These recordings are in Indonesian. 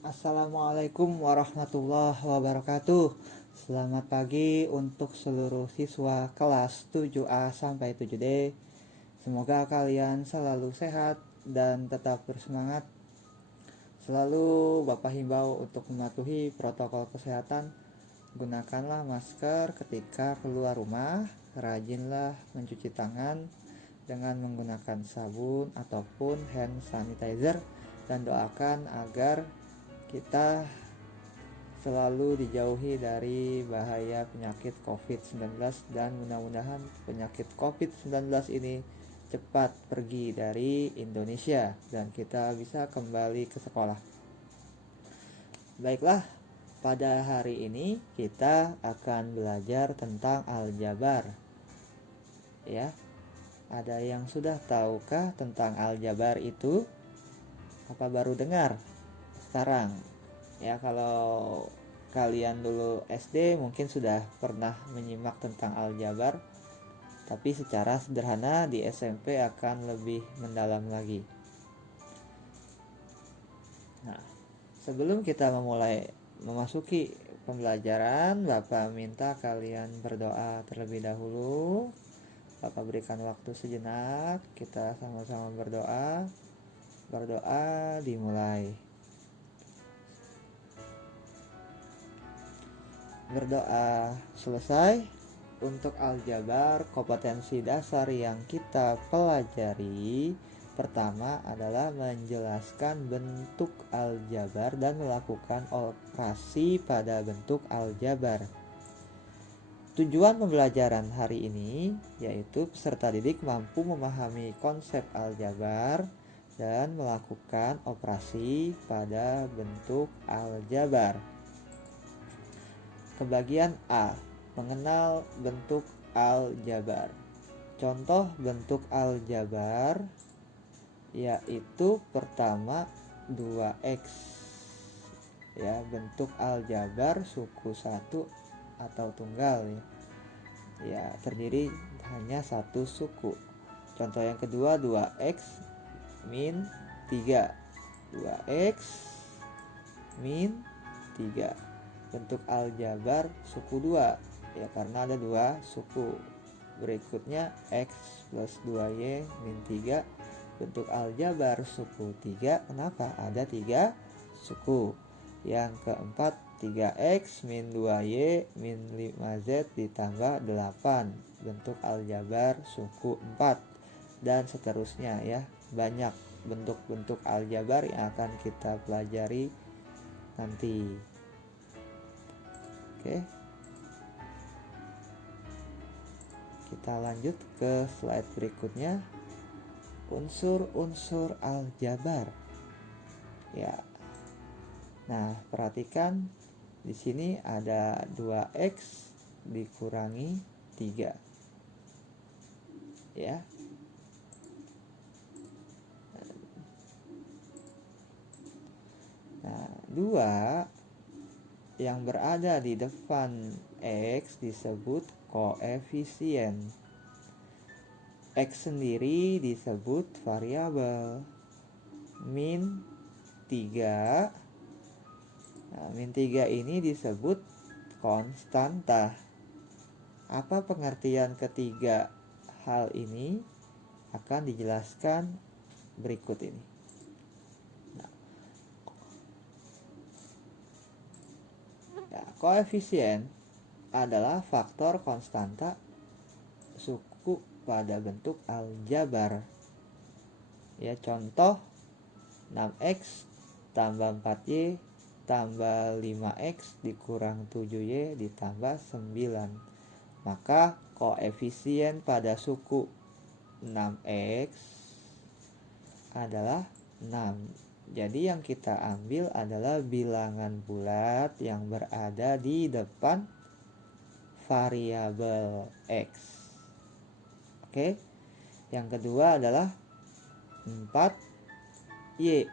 Assalamualaikum warahmatullahi wabarakatuh. Selamat pagi untuk seluruh siswa kelas 7A sampai 7D. Semoga kalian selalu sehat dan tetap bersemangat. Selalu Bapak himbau untuk mematuhi protokol kesehatan. Gunakanlah masker ketika keluar rumah. Rajinlah mencuci tangan dengan menggunakan sabun ataupun hand sanitizer. Dan doakan agar kita selalu dijauhi dari bahaya penyakit COVID-19 dan mudah-mudahan penyakit COVID-19 ini cepat pergi dari Indonesia dan kita bisa kembali ke sekolah. Baiklah, pada hari ini kita akan belajar tentang aljabar. Ya, ada yang sudah tahukah tentang aljabar itu? Apa baru dengar sekarang? Ya, kalau kalian dulu SD mungkin sudah pernah menyimak tentang aljabar, tapi secara sederhana di SMP akan lebih mendalam lagi. Nah, sebelum kita memasuki pembelajaran, Bapak minta kalian berdoa terlebih dahulu. Bapak berikan waktu sejenak, kita sama-sama berdoa. Berdoa dimulai. Berdoa selesai. Untuk aljabar, kompetensi dasar yang kita pelajari pertama adalah menjelaskan bentuk aljabar dan melakukan operasi pada bentuk aljabar. Tujuan pembelajaran hari ini yaitu peserta didik mampu memahami konsep aljabar dan melakukan operasi pada bentuk aljabar. Kebagian A, mengenal bentuk aljabar. Contoh bentuk aljabar yaitu pertama 2x. Ya, bentuk aljabar suku 1 atau tunggal ya. Ya, terdiri hanya satu suku. Contoh yang kedua 2x min 3. 2x min 3. Bentuk aljabar suku 2 ya, karena ada 2 suku. Berikutnya x plus 2y min 3. Bentuk aljabar suku 3. Kenapa? Ada 3 suku. Yang keempat 3x min 2y min 5z ditambah 8. Bentuk aljabar suku 4. Dan seterusnya ya. Banyak bentuk-bentuk aljabar yang akan kita pelajari nanti. Oke. Kita lanjut ke slide berikutnya. Unsur-unsur aljabar. Ya. Nah, perhatikan di sini ada 2x dikurangi 3. Ya. Nah, 2 yang berada di depan X disebut koefisien. X sendiri disebut variabel. Min 3. Nah, min 3 ini disebut konstanta. Apa pengertian ketiga hal ini akan dijelaskan berikut ini. Koefisien adalah faktor konstanta suku pada bentuk aljabar. Ya, contoh 6x tambah 4y tambah 5x dikurang 7y ditambah 9. Maka koefisien pada suku 6x adalah 6. Jadi yang kita ambil adalah bilangan bulat yang berada di depan variabel X. Oke. Yang kedua adalah 4Y.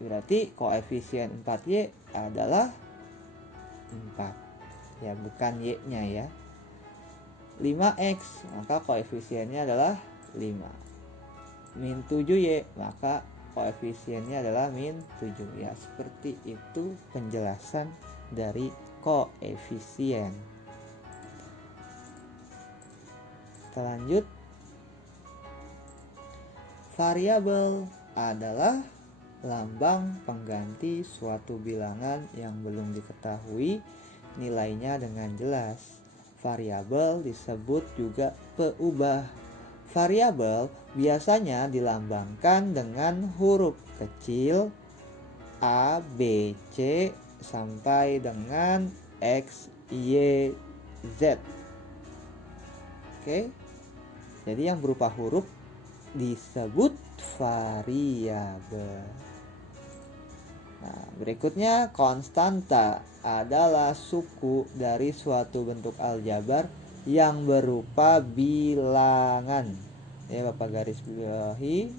Berarti koefisien 4Y adalah 4. Ya, bukan Y-nya ya. 5X, maka koefisiennya adalah 5. Min 7Y, maka koefisiennya adalah min 7. Ya, seperti itu penjelasan dari koefisien. Kita lanjut. Variabel adalah lambang pengganti suatu bilangan yang belum diketahui nilainya dengan jelas. Variabel disebut juga peubah. Variabel biasanya dilambangkan dengan huruf kecil A, B, C sampai dengan X, Y, Z. Oke. Jadi yang berupa huruf disebut variabel. Nah, berikutnya konstanta adalah suku dari suatu bentuk aljabar yang berupa bilangan. Ya, Bapak garis bawahi,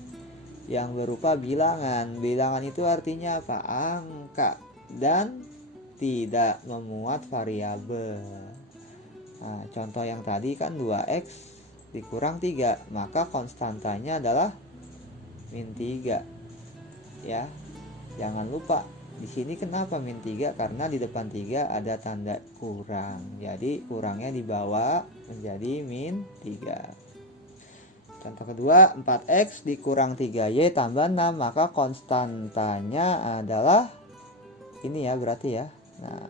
yang berupa bilangan. Bilangan itu artinya apa? Angka dan tidak memuat variabel. Nah, contoh yang tadi kan 2x dikurang 3, maka konstantanya adalah min 3. Ya. Jangan lupa di sini kenapa min 3? Karena di depan 3 ada tanda kurang. Jadi kurangnya dibawa menjadi min 3. Contoh kedua, 4x dikurang 3y tambah 6, maka konstantanya adalah ini ya, berarti ya. Nah,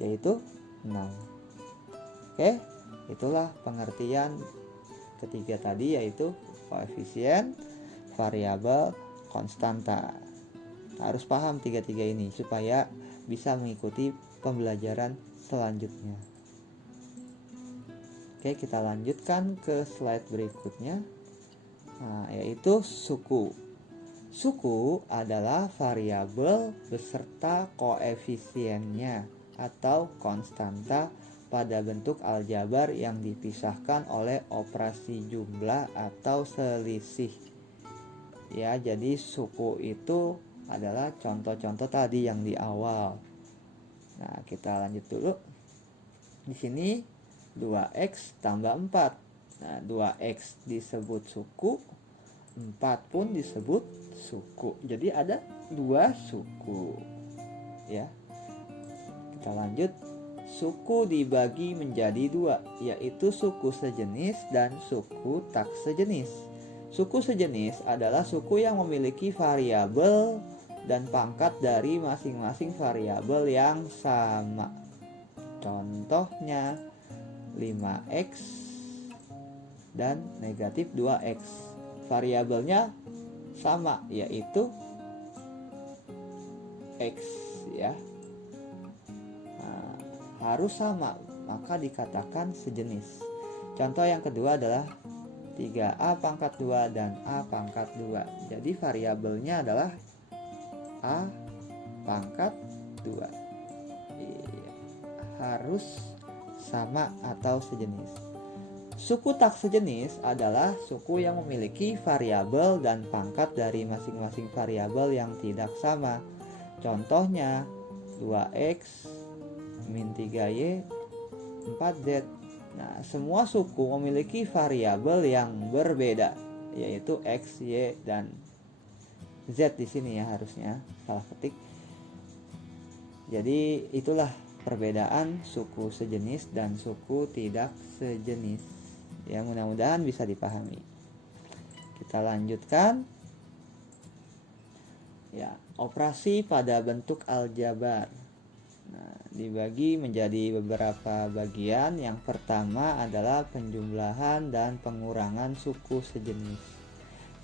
yaitu 6. Oke, itulah pengertian ketiga tadi, yaitu koefisien, variabel, konstanta. Harus paham tiga-tiga ini supaya bisa mengikuti pembelajaran selanjutnya. Oke, kita lanjutkan ke slide berikutnya. Nah, yaitu suku. Suku adalah variabel beserta koefisiennya atau konstanta pada bentuk aljabar yang dipisahkan oleh operasi jumlah atau selisih. Ya, jadi suku itu adalah contoh-contoh tadi yang di awal. Nah, kita lanjut dulu. Di sini 2x tambah 4. Nah, 2x disebut suku, 4 pun disebut suku. Jadi ada 2 suku. Ya. Kita lanjut. Suku dibagi menjadi 2, yaitu suku sejenis dan suku tak sejenis. Suku sejenis adalah suku yang memiliki variabel dan pangkat dari masing-masing variabel yang sama. Contohnya 5x dan negatif 2x. Variabelnya sama, yaitu x ya. Nah, harus sama, maka dikatakan sejenis. Contoh yang kedua adalah 3a pangkat 2 dan a pangkat 2. Jadi variabelnya adalah a pangkat 2. Harus sama atau sejenis. Suku tak sejenis adalah suku yang memiliki variabel dan pangkat dari masing-masing variabel yang tidak sama. Contohnya 2x min 3y 4z. Nah, semua suku memiliki variabel yang berbeda, yaitu x, y, dan z di sini ya, harusnya salah ketik. Jadi itulah perbedaan suku sejenis dan suku tidak sejenis. Ya, mudah-mudahan bisa dipahami. Kita lanjutkan. Ya, operasi pada bentuk aljabar. Nah, dibagi menjadi beberapa bagian. Yang pertama adalah penjumlahan dan pengurangan suku sejenis.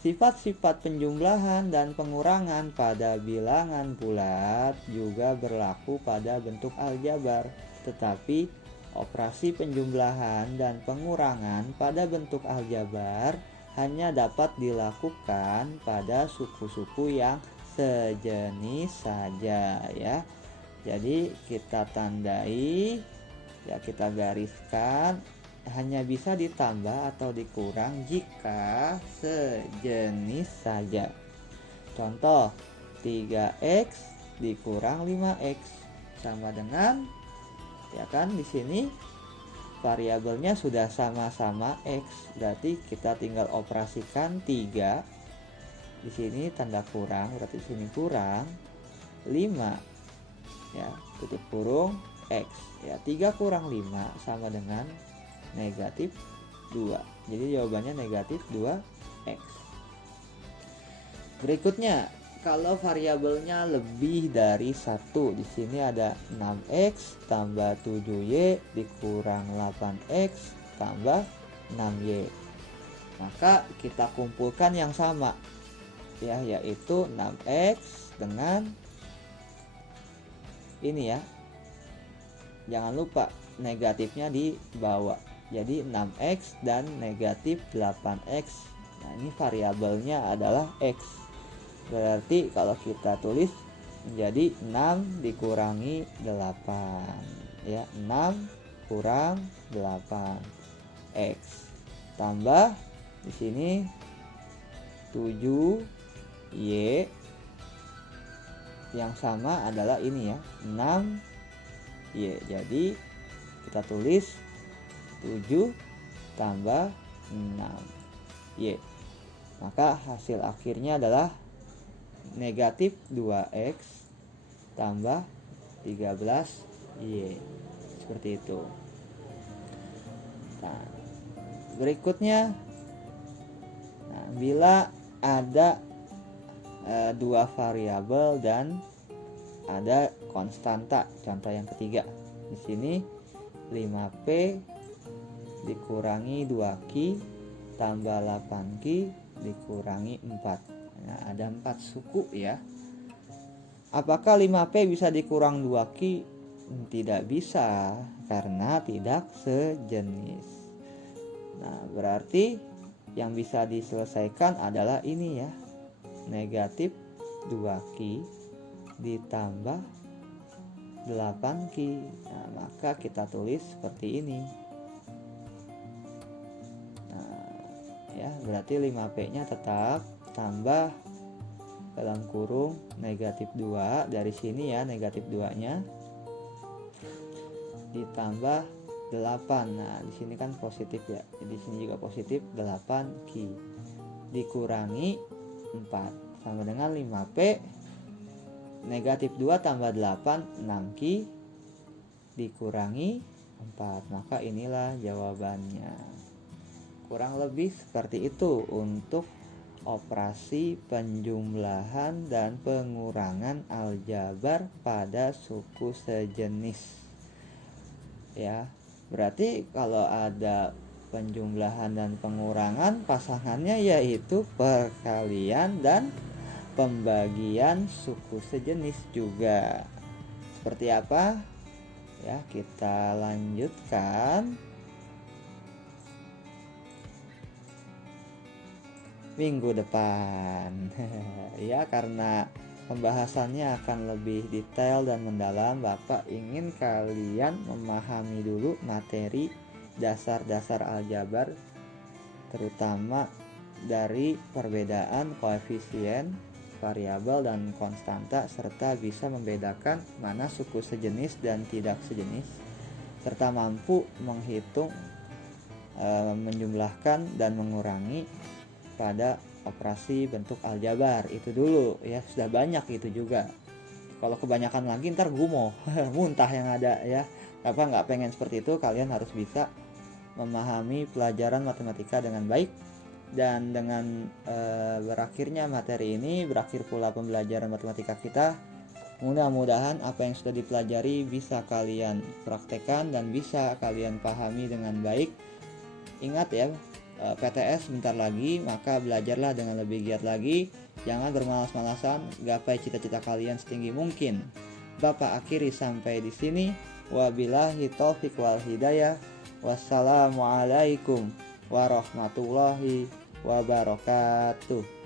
Sifat-sifat penjumlahan dan pengurangan pada bilangan bulat juga berlaku pada bentuk aljabar, tetapi operasi penjumlahan dan pengurangan pada bentuk aljabar hanya dapat dilakukan pada suku-suku yang sejenis saja ya. Jadi kita tandai, ya kita gariskan, hanya bisa ditambah atau dikurang jika sejenis saja. Contoh 3x dikurang 5x sama dengan, ya kan, di sini variabelnya sudah sama-sama x, berarti kita tinggal operasikan 3 Di sini tanda kurang, berarti di sini kurang 5 ya, tutup kurung X ya. 3 kurang 5 sama dengan negatif 2. Jadi jawabannya negatif 2X. Berikutnya, kalau variabelnya lebih dari 1, di sini ada 6X tambah 7Y dikurang 8X tambah 6Y. Maka kita kumpulkan yang sama ya, yaitu 6X dengan ini ya. Jangan lupa negatifnya di bawah. Jadi 6X dan negatif 8X. Nah, ini variabelnya adalah X. Berarti kalau kita tulis menjadi 6 dikurangi 8 ya. 6 kurang 8 X tambah di sini 7Y yang sama adalah ini ya, 6Y. Jadi kita tulis 7 tambah 6Y. Maka hasil akhirnya adalah negatif 2X tambah 13Y. Seperti itu. Nah, berikutnya, nah, bila ada dua variabel dan ada konstanta. Contoh yang ketiga. Di sini 5P dikurangi 2Q tambah 8Q dikurangi 4. Nah, ada 4 suku ya. Apakah 5P bisa dikurang 2Q? Tidak bisa, karena tidak sejenis. Nah, berarti yang bisa diselesaikan adalah ini ya. Negatif 2Q ditambah 8Q. Nah, maka kita tulis seperti ini. Nah, ya, berarti 5P-nya tetap tambah dalam kurung negatif 2 dari sini ya, negatif 2-nya ditambah 8. Nah, di sini kan positif ya. Di sini juga positif 8Q dikurangi 4 sama dengan 5P negatif 2 tambah 8 6Q dikurangi 4. Maka inilah jawabannya. Kurang lebih seperti itu untuk operasi penjumlahan dan pengurangan aljabar pada suku sejenis. Ya, berarti kalau ada penjumlahan dan pengurangan, pasangannya yaitu perkalian dan pembagian suku sejenis juga. Seperti apa? Ya, kita lanjutkan minggu depan. Ya, karena pembahasannya akan lebih detail dan mendalam, Bapak ingin kalian memahami dulu materi dasar-dasar aljabar, terutama dari perbedaan koefisien, variabel, dan konstanta, serta bisa membedakan mana suku sejenis dan tidak sejenis, serta mampu menghitung, menjumlahkan, dan mengurangi pada operasi bentuk aljabar. Itu dulu ya, sudah banyak itu juga. Kalau kebanyakan lagi ntar gumoh muntah yang ada ya. Apa nggak pengen seperti itu, kalian harus bisa memahami pelajaran matematika dengan baik. Dan dengan berakhirnya materi ini, berakhir pula pembelajaran matematika kita. Mudah-mudahan apa yang sudah dipelajari bisa kalian praktekkan dan bisa kalian pahami dengan baik. Ingat ya, PTS bentar lagi, maka belajarlah dengan lebih giat lagi. Jangan bermalas-malasan, gapai cita-cita kalian setinggi mungkin. Bapak akhiri sampai di sini. Wabillahi taufiq wal hidayah. Wassalamualaikum warahmatullahi wabarakatuh.